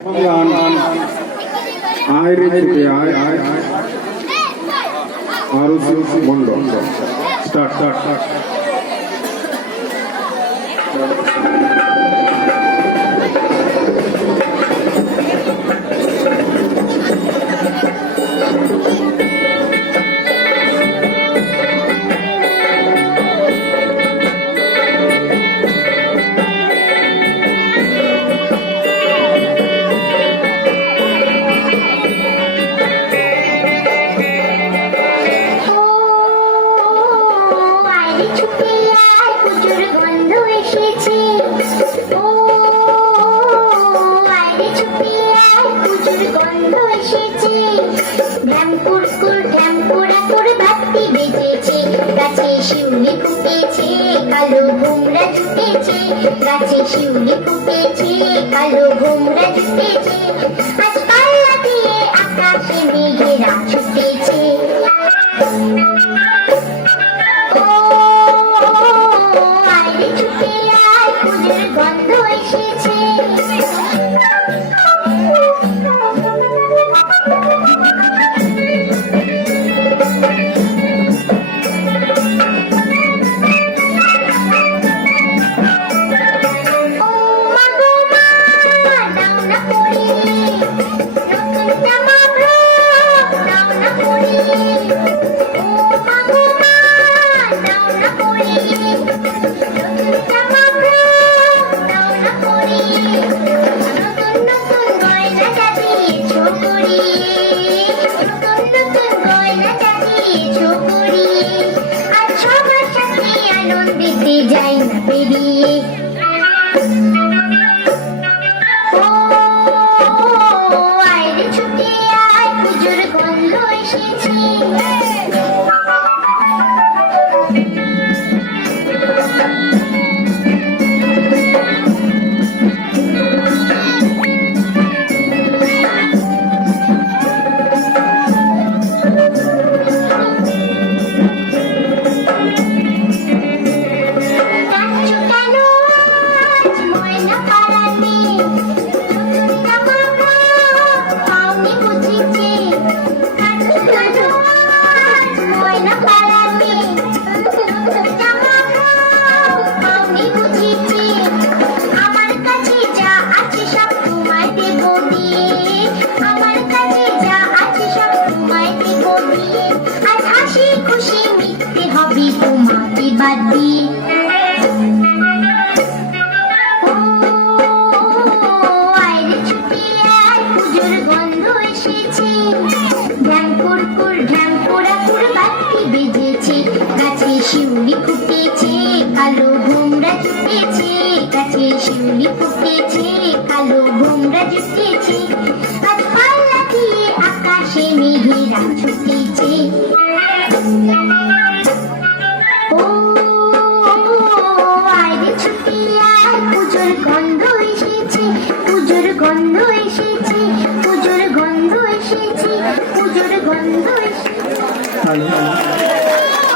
आय रे छुटे आय आय आरुषि मंडल start start start শিউলি ফুটেছে কালো ভোমরা জুটেছে গাছে শিউলি ফুটেছে কালো ভোমরা জুটেছে আজ পাল্লা দিয়ে আকাশে মেঘেরা ছুটেছে ও আয় ছুটে আয় পুজোর গন্ধ এসেছে যাই না বেরিয়ে ও আয় রে ছুটে আয় পুজোর গন্ধ এসেছে বাদি ও আয় রে ছুটে আয় পুজোর গন্ধ এসেছে ঢ্যাং কুরকুর ঢ্যাং পোড়াকুর বাতি বেজেছে গাছে শিউলি ফুটেছে কালো ভোমরা জুটেছে গাছে শিউলি ফুটেছে কালো ভোমরা জুটেছে আজ পাল্লা দিয়ে আকাশে মেঘেরা ছুটেছে পুজোর গন্ধ এসেছে পুজোর গন্ধ এসেছে পুজোর গন্ধ এসেছে পুজোর গন্ধ এসেছে